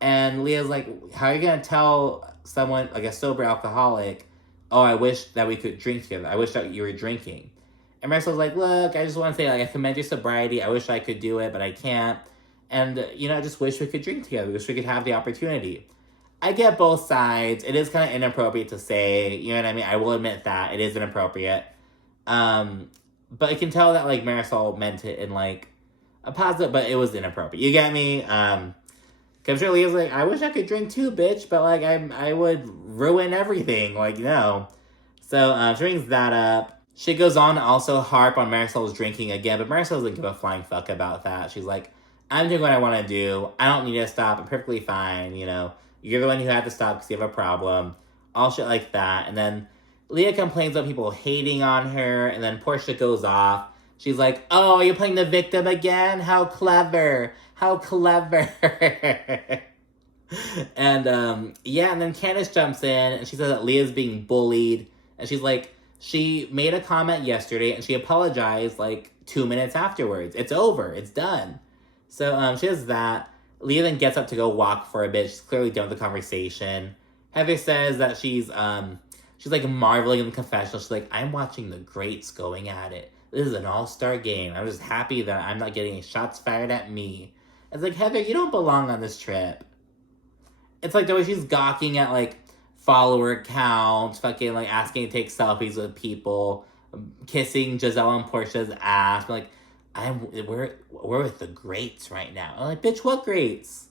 And Leah's like, how are you going to tell someone, like a sober alcoholic, oh, I wish that we could drink together. I wish that you were drinking. And Marisol's like, look, I just want to say, like, I commend your sobriety. I wish I could do it, but I can't. And, I just wish we could drink together. I wish we could have the opportunity. I get both sides. It is kind of inappropriate to say, you know what I mean? I will admit that. It is inappropriate. But I can tell that, like, Marisol meant it in, like, a positive, but it was inappropriate. You get me? Because Leah's like, I wish I could drink too, bitch, but, like, I would ruin everything. Like, no. So, she brings that up. She goes on to also harp on Marisol's drinking again, but Marisol doesn't give a flying fuck about that. She's like, I'm doing what I want to do. I don't need to stop. I'm perfectly fine, You're the one who had to stop because you have a problem. All shit like that. And then Leah complains about people hating on her, and then Porsha goes off. She's like, oh, you're playing the victim again? How clever. How clever. And, and then Candace jumps in, and she says that Leah's being bullied. And she's like, she made a comment yesterday, and she apologized, like, 2 minutes afterwards. It's over. It's done. So, she does that. Leah then gets up to go walk for a bit. She's clearly done with the conversation. Heather says that she's like marveling in the confessional. She's like, I'm watching the greats going at it. This is an all-star game. I'm just happy that I'm not getting shots fired at me. It's like, Heather, you don't belong on this trip. It's like the way she's gawking at, like, follower counts, fucking, like, asking to take selfies with people, kissing Giselle and Portia's ass. Like, we're with the greats right now. I'm like, bitch, what greats?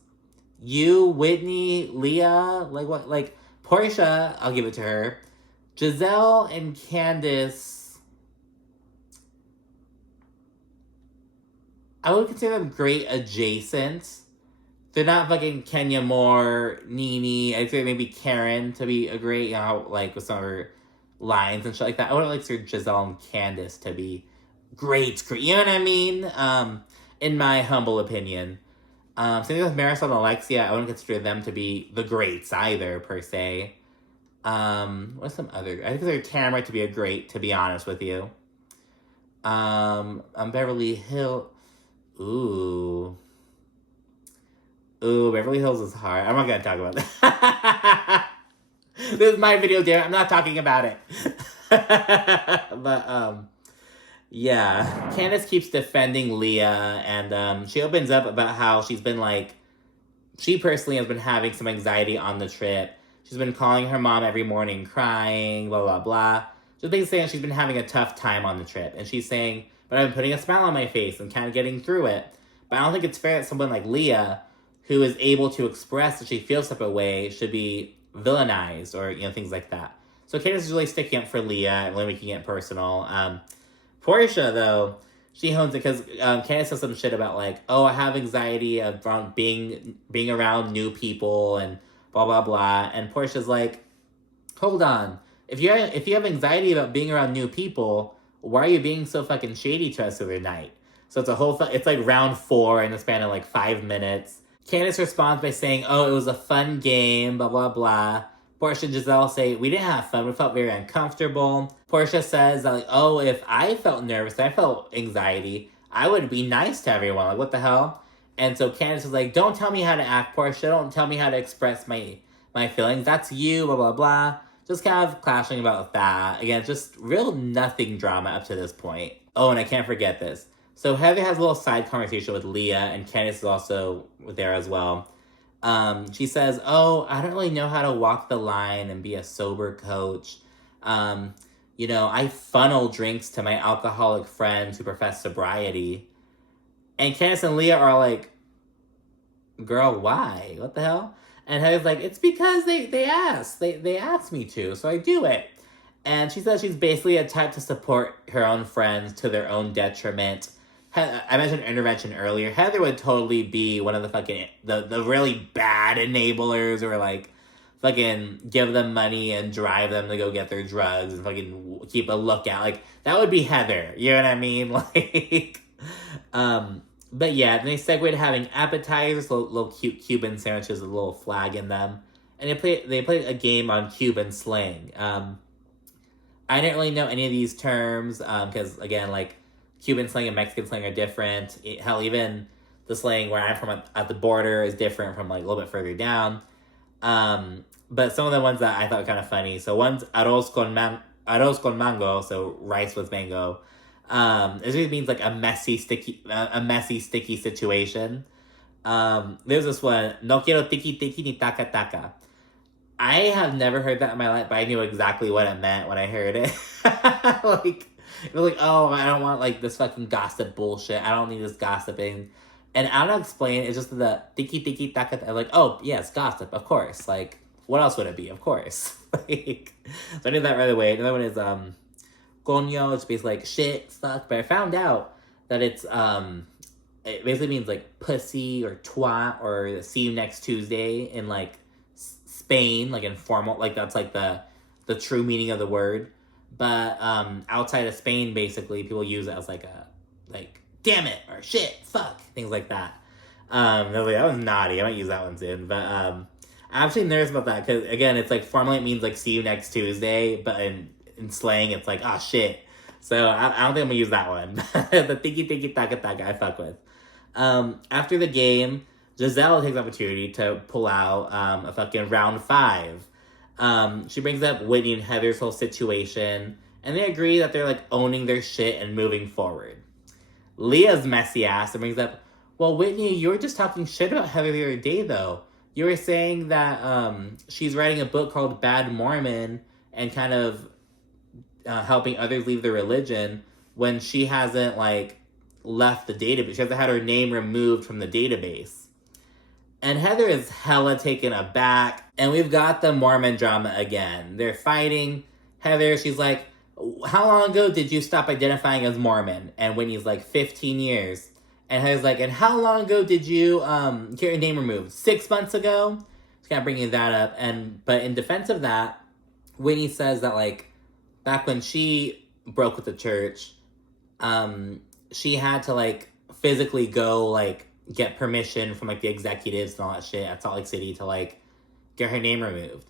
You, Whitney, Leah, like, what? Like, Porsha, I'll give it to her. Giselle and Candace, I would consider them great adjacent. They're not fucking Kenya Moore, Nene. I'd say maybe Karen to be a great, like, with some of her lines and shit like that. I wouldn't like to Giselle and Candace to be great. You know what I mean? In my humble opinion. Same with Marisol and Alexia. I wouldn't consider them to be the greats either, per se. What's some other... I consider Tamara to be a great, to be honest with you. Beverly Hills... Ooh, Beverly Hills is hard. I'm not gonna talk about that. This is my video, damn it. I'm not talking about it. But, yeah. Candace keeps defending Leah, and, she opens up about how she's been, like... She personally has been having some anxiety on the trip. She's been calling her mom every morning, crying, blah, blah, blah. She's basically saying she's been having a tough time on the trip. And she's saying, but I've been putting a smile on my face and kind of getting through it. But I don't think it's fair that someone like Leah, who is able to express that she feels type of way, should be villainized or, things like that. So Candace is really sticking up for Leah and really making it personal. Porsha, though, she hones it because Candace says some shit about, like, oh, I have anxiety around being around new people and blah, blah, blah. And Portia's like, hold on. If you have anxiety about being around new people, why are you being so fucking shady to us the other night? So it's it's like round 4 in the span of like 5 minutes. Candace responds by saying, oh, it was a fun game, blah, blah, blah. Porsha and Giselle say, we didn't have fun. We felt very uncomfortable. Porsha says, like, oh, if I felt nervous, I felt anxiety, I would be nice to everyone. Like, what the hell? And so Candace is like, don't tell me how to act, Porsha. Don't tell me how to express my feelings. That's you, blah, blah, blah. Just kind of clashing about that. Again, just real nothing drama up to this point. Oh, and I can't forget this. So Heather has a little side conversation with Leah, and Candace is also there as well. She says, oh, I don't really know how to walk the line and be a sober coach. I funnel drinks to my alcoholic friends who profess sobriety. And Candace and Leah are like, girl, why? What the hell? And Heather's like, it's because they asked. They asked me to, so I do it. And she says she's basically a type to support her own friends to their own detriment. I mentioned intervention earlier. Heather would totally be one of the fucking the really bad enablers, or like fucking give them money and drive them to go get their drugs and fucking keep a lookout. Like that would be Heather. You know what I mean? Like, but yeah, then they segue to having appetizers, little cute Cuban sandwiches with a little flag in them, and they play a game on Cuban slang. I didn't really know any of these terms because again, like Cuban slang and Mexican slang are different. Hell, even the slang where I'm from at the border is different from like a little bit further down. But some of the ones that I thought were kind of funny. So one's arroz con mango, so rice with mango. This really means like a messy, sticky situation. There's this one, no quiero tiki tiki ni taka taka. I have never heard that in my life, but I knew exactly what it meant when I heard it. Like, it was like, oh, I don't want like this fucking gossip bullshit. I don't need this gossiping. And I don't explain. It's just the tiki taka. I'm like, oh yes, gossip, of course. Like, what else would it be? Of course. Like, so I knew that right away. Another one is coño. It's basically like shit, fuck. But I found out that it's it basically means like pussy or twat or see you next Tuesday in like Spain, like informal. Like that's like the true meaning of the word. But outside of Spain, basically, people use it as like a like damn it or shit, fuck, things like that. They're like, that was naughty. I might use that one soon. But I'm actually nervous about that because again, it's like formally it means like see you next Tuesday, but in slang it's like oh shit. So I don't think I'm gonna use that one. The tiki taka taka I fuck with. After the game, Giselle takes the opportunity to pull out a fucking round 5. She brings up Whitney and Heather's whole situation, and they agree that they're like owning their shit and moving forward. Leah's messy ass and brings up, well, Whitney, you were just talking shit about Heather the other day, though. You were saying that she's writing a book called Bad Mormon and kind of helping others leave their religion when she hasn't like left the database. She hasn't had her name removed from the database. And Heather is hella taken aback. And we've got the Mormon drama again. They're fighting. Heather, she's like, how long ago did you stop identifying as Mormon? And Whitney's like, 15 years. And Heather's like, and how long ago did you get your name removed? 6 months ago? She's kind of bringing that up. But in defense of that, Whitney says that like, back when she broke with the church, she had to like physically go like, get permission from like the executives and all that shit at Salt Lake City to like get her name removed.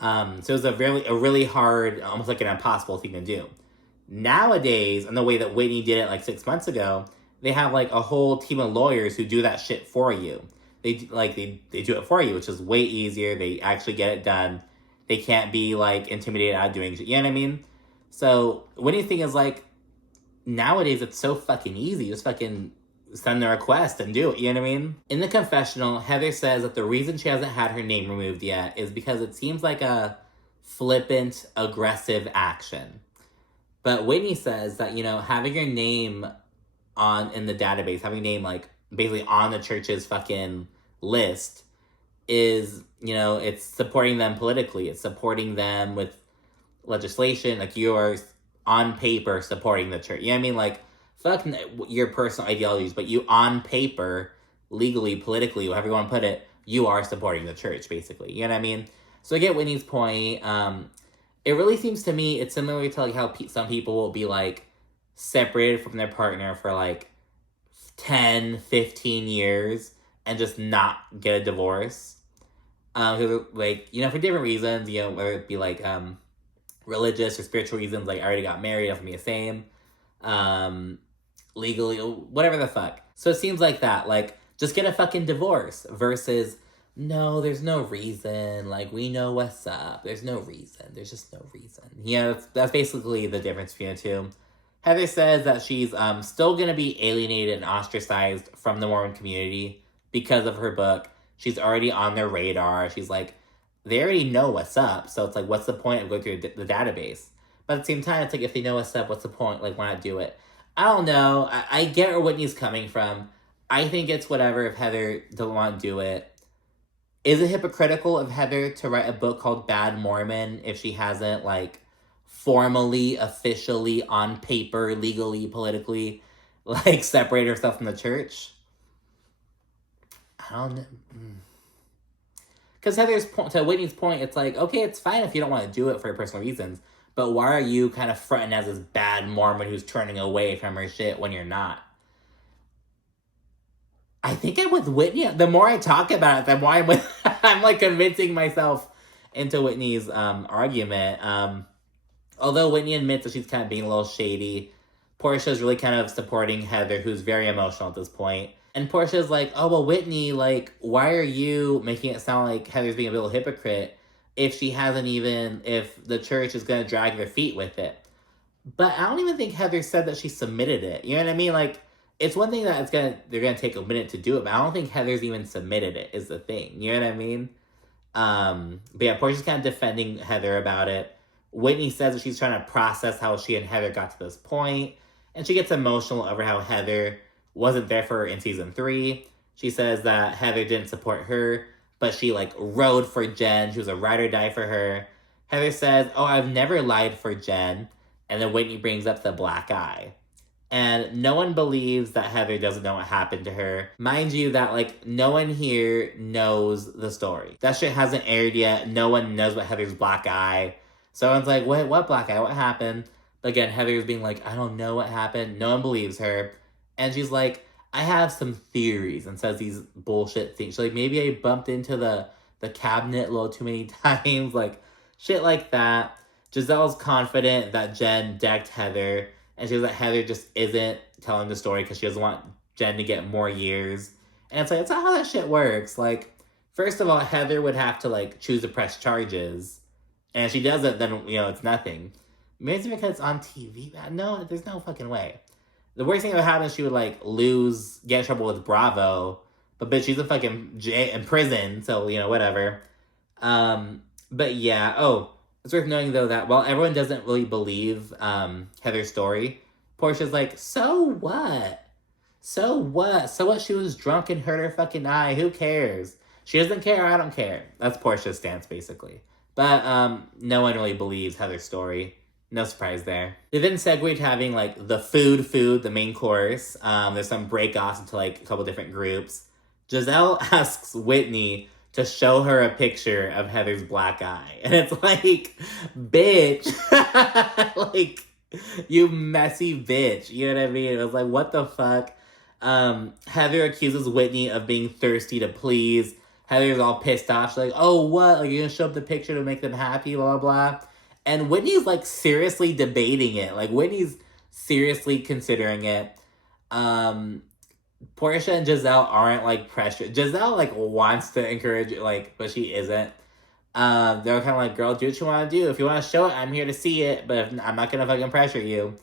So it was a really hard, almost like an impossible thing to do. Nowadays, and the way that Whitney did it like 6 months ago, they have like a whole team of lawyers who do that shit for you. They do it for you, which is way easier. They actually get it done. They can't be like intimidated out of doing shit. You know what I mean? So Whitney's thing is like, nowadays it's so fucking easy. Just fucking send the request and do it, you know what I mean? In the confessional, Heather says that the reason she hasn't had her name removed yet is because it seems like a flippant, aggressive action. But Whitney says that, you know, having your name in the database, having your name like basically on the church's fucking list is, you know, it's supporting them politically. It's supporting them with legislation. Like you're on paper supporting the church. You know what I mean? Like, fuck your personal ideologies, but you on paper, legally, politically, however you want to put it, you are supporting the church, basically. You know what I mean? So I get Whitney's point. It really seems to me, it's similar to like how some people will be like separated from their partner for like 10, 15 years and just not get a divorce. Because like, you know, for different reasons, you know, whether it be like religious or spiritual reasons, like I already got married, I have to be the same. Legally, whatever the fuck. So it seems like that, like, just get a fucking divorce versus, no, there's no reason, like, we know what's up, there's no reason, there's just no reason. Yeah, that's basically the difference between the two. Heather says that she's still gonna be alienated and ostracized from the Mormon community because of her book. She's already on their radar. She's like, they already know what's up, so it's like, what's the point of going through the database? But at the same time, it's like, if they know what's up, what's the point? Like, why not do it? I don't know. I get where Whitney's coming from. I think it's whatever if Heather doesn't want to do it. Is it hypocritical of Heather to write a book called Bad Mormon if she hasn't, like, formally, officially, on paper, legally, politically, like, separate herself from the church. I don't know. Because to Whitney's point, it's like, okay, it's fine if you don't want to do it for your personal reasons, but why are you kind of fronting as this bad Mormon who's turning away from her shit when you're not? I think I'm with Whitney. The more I talk about it, the more I'm like convincing myself into Whitney's argument. Although Whitney admits that she's kind of being a little shady, Porsha's really kind of supporting Heather, who's very emotional at this point. And Porsha's like, oh, well, Whitney, like, why are you making it sound like Heather's being a little hypocrite if the church is going to drag their feet with it? But I don't even think Heather said that she submitted it. You know what I mean? Like, it's one thing that they're going to take a minute to do it, but I don't think Heather's even submitted it is the thing. You know what I mean? But yeah, Porsha's kind of defending Heather about it. Whitney says that she's trying to process how she and Heather got to this point, and she gets emotional over how Heather wasn't there for her in season 3. She says that Heather didn't support her, but she, like, rode for Jen. She was a ride or die for her. Heather says, oh, I've never lied for Jen. And then Whitney brings up the black eye. And no one believes that Heather doesn't know what happened to her. Mind you that, like, no one here knows the story. That shit hasn't aired yet. No one knows what Heather's black eye. So everyone's like, wait, what black eye? What happened? But again, Heather's being like, I don't know what happened. No one believes her. And she's like, I have some theories, and says these bullshit things. She's like, maybe I bumped into the cabinet a little too many times. Like, shit like that. Giselle's confident that Jen decked Heather, and she was like, Heather just isn't telling the story because she doesn't want Jen to get more years. And it's like, that's not how that shit works. Like, first of all, Heather would have to, like, choose to press charges. And if she does it, then, you know, it's nothing. Maybe it's because it's on TV. No, there's no fucking way. The worst thing that would happen is she would, like, get in trouble with Bravo. But bitch, she's in prison, so, you know, whatever. But yeah, it's worth noting, though, that while everyone doesn't really believe Heather's story, Porsha's like, so what? So what? So what? She was drunk and hurt her fucking eye. Who cares? She doesn't care. I don't care. That's Porsha's stance, basically. But no one really believes Heather's story. No surprise there. They then segued to having, like, the food, the main course. There's some break-offs into, like, a couple different groups. Giselle asks Whitney to show her a picture of Heather's black eye. And it's like, bitch. Like, you messy bitch. You know what I mean? It was like, what the fuck? Heather accuses Whitney of being thirsty to please. Heather's all pissed off. She's like, oh, what? Like, you're gonna show up the picture to make them happy, blah, blah. And Whitney's, like, seriously debating it. Like, Whitney's seriously considering it. Porsha and Giselle aren't, like, pressured. Giselle, like, wants to encourage it, like, but she isn't. They're kind of like, girl, do what you want to do. If you want to show it, I'm here to see it, but I'm not going to fucking pressure you.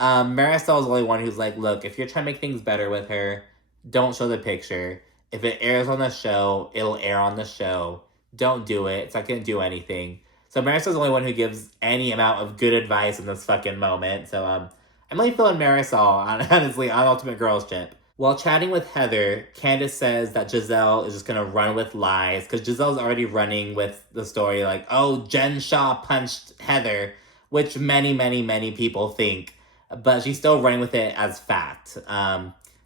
Marisol's the only one who's like, look, if you're trying to make things better with her, don't show the picture. If it airs on the show, it'll air on the show. Don't do it. It's not going to do anything. So Marisol's the only one who gives any amount of good advice in this fucking moment. So I'm really feeling Marisol, honestly, on Ultimate Girls Trip. While chatting with Heather, Candace says that Giselle is just going to run with lies, because Giselle's already running with the story like, oh, Jen Shaw punched Heather, which many, many, many people think, but she's still running with it as fact.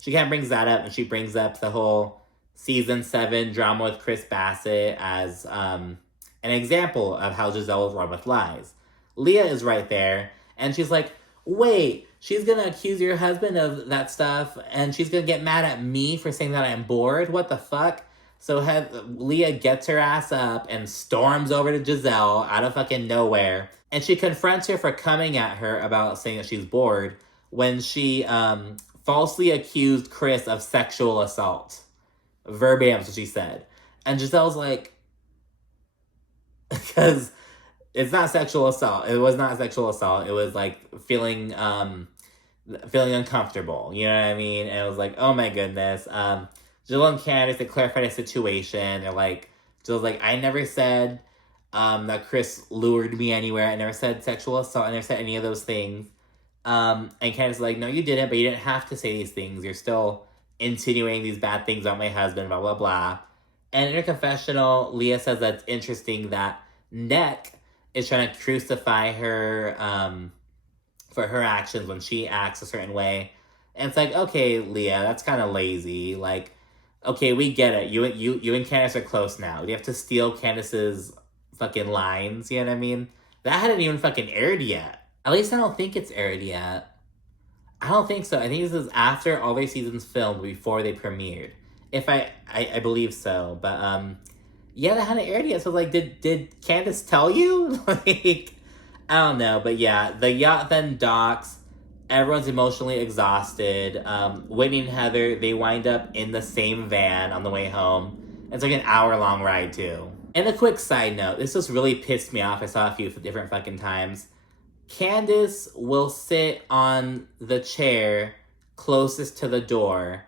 She kind of brings that up, and she brings up the whole season 7 drama with Chris Bassett as an example of how Giselle will run with lies. Leah is right there, and she's like, wait, she's gonna accuse your husband of that stuff, and she's gonna get mad at me for saying that I'm bored? What the fuck? So Leah gets her ass up and storms over to Giselle out of fucking nowhere, and she confronts her for coming at her about saying that she's bored when she falsely accused Chris of sexual assault. Verbatim, what she said. And Giselle's like, because it's not sexual assault. It was not sexual assault. It was like feeling uncomfortable. You know what I mean? And it was like, oh my goodness. Jill and Candace, they clarified the situation. They're like, Jill's like, I never said that Chris lured me anywhere. I never said sexual assault. I never said any of those things. And Candace is like, no, you didn't, but you didn't have to say these things. You're still insinuating these bad things about my husband, blah, blah, blah. And in her confessional, Leah says that it's interesting that Neck is trying to crucify her for her actions when she acts a certain way. And it's like, okay, Leah, that's kind of lazy. Like, okay, we get it. You and Candace are close now. You have to steal Candace's fucking lines, you know what I mean? That hadn't even fucking aired yet. At least I don't think it's aired yet. I don't think so. I think this is after all their seasons filmed before they premiered. If I believe so. But yeah, that hadn't aired yet. So like did Candace tell you? Like, I don't know, but yeah, the yacht then docks. Everyone's emotionally exhausted. Whitney and Heather, they wind up in the same van on the way home. It's like an hour-long ride, too. And a quick side note, this just really pissed me off. I saw a few different fucking times. Candace will sit on the chair closest to the door,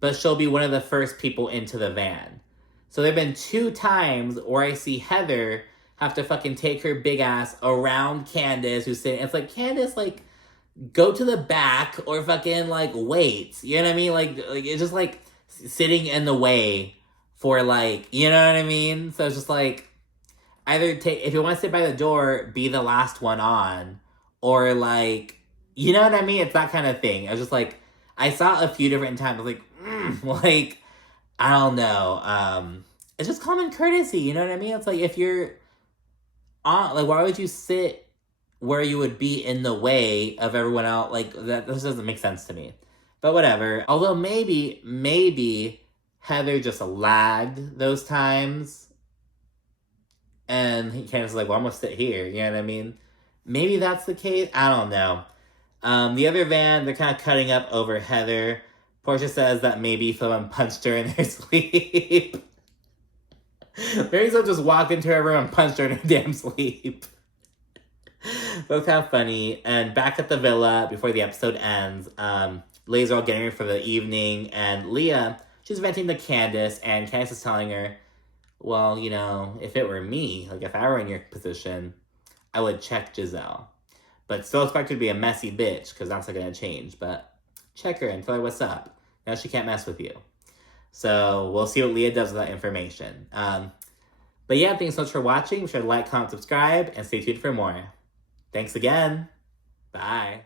but she'll be one of the first people into the van. So there have been 2 times where I see Heather have to fucking take her big ass around Candace, who's sitting. It's like, Candace, like, go to the back or fucking, like, wait. You know what I mean? Like it's just, like, sitting in the way for, like, you know what I mean? So it's just, like, either take, if you want to sit by the door, be the last one on. Or, like, you know what I mean? It's that kind of thing. I was just, like, I saw a few different times. I was like, like, I don't know. It's just common courtesy, you know what I mean? It's like, if you're on, like, why would you sit where you would be in the way of everyone else? Like, that just doesn't make sense to me. But whatever. Although maybe Heather just lagged those times. And he kind of was like, well, I'm going to sit here. You know what I mean? Maybe that's the case. I don't know. The other van, they're kind of cutting up over Heather. Porsha says that maybe someone punched her in their sleep. Maybe someone just walked into her room and punched her in her damn sleep. Both kind of funny. And back at the villa, before the episode ends, Leah's all getting ready for the evening, and Leah, she's venting to Candace, and Candace is telling her, well, you know, if it were me, like if I were in your position, I would check Giselle. But still expect her to be a messy bitch, because that's not going to change. But check her and tell her what's up. Now she can't mess with you. So we'll see what Leah does with that information. But yeah, thanks so much for watching. Be sure to like, comment, subscribe, and stay tuned for more. Thanks again. Bye.